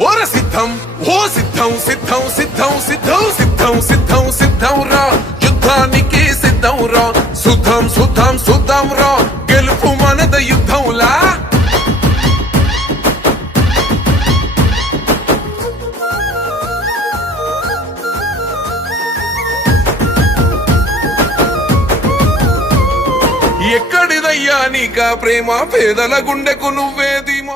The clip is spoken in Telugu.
ఓర సిద్ధం ఓ సిద్ధం సిద్ధం సిద్ధం సిద్ధం సిద్ధం సిద్ధం సిద్ధం రా. యుద్ధానికి సిద్ధం రా. శుద్ధం శుద్ధం శుద్ధం రా. గెలుపు మనద యుద్ధంలా ఎక్కడిదయ్యా నీకా ప్రేమ? పేదల గుండెకు నువ్వేదిమో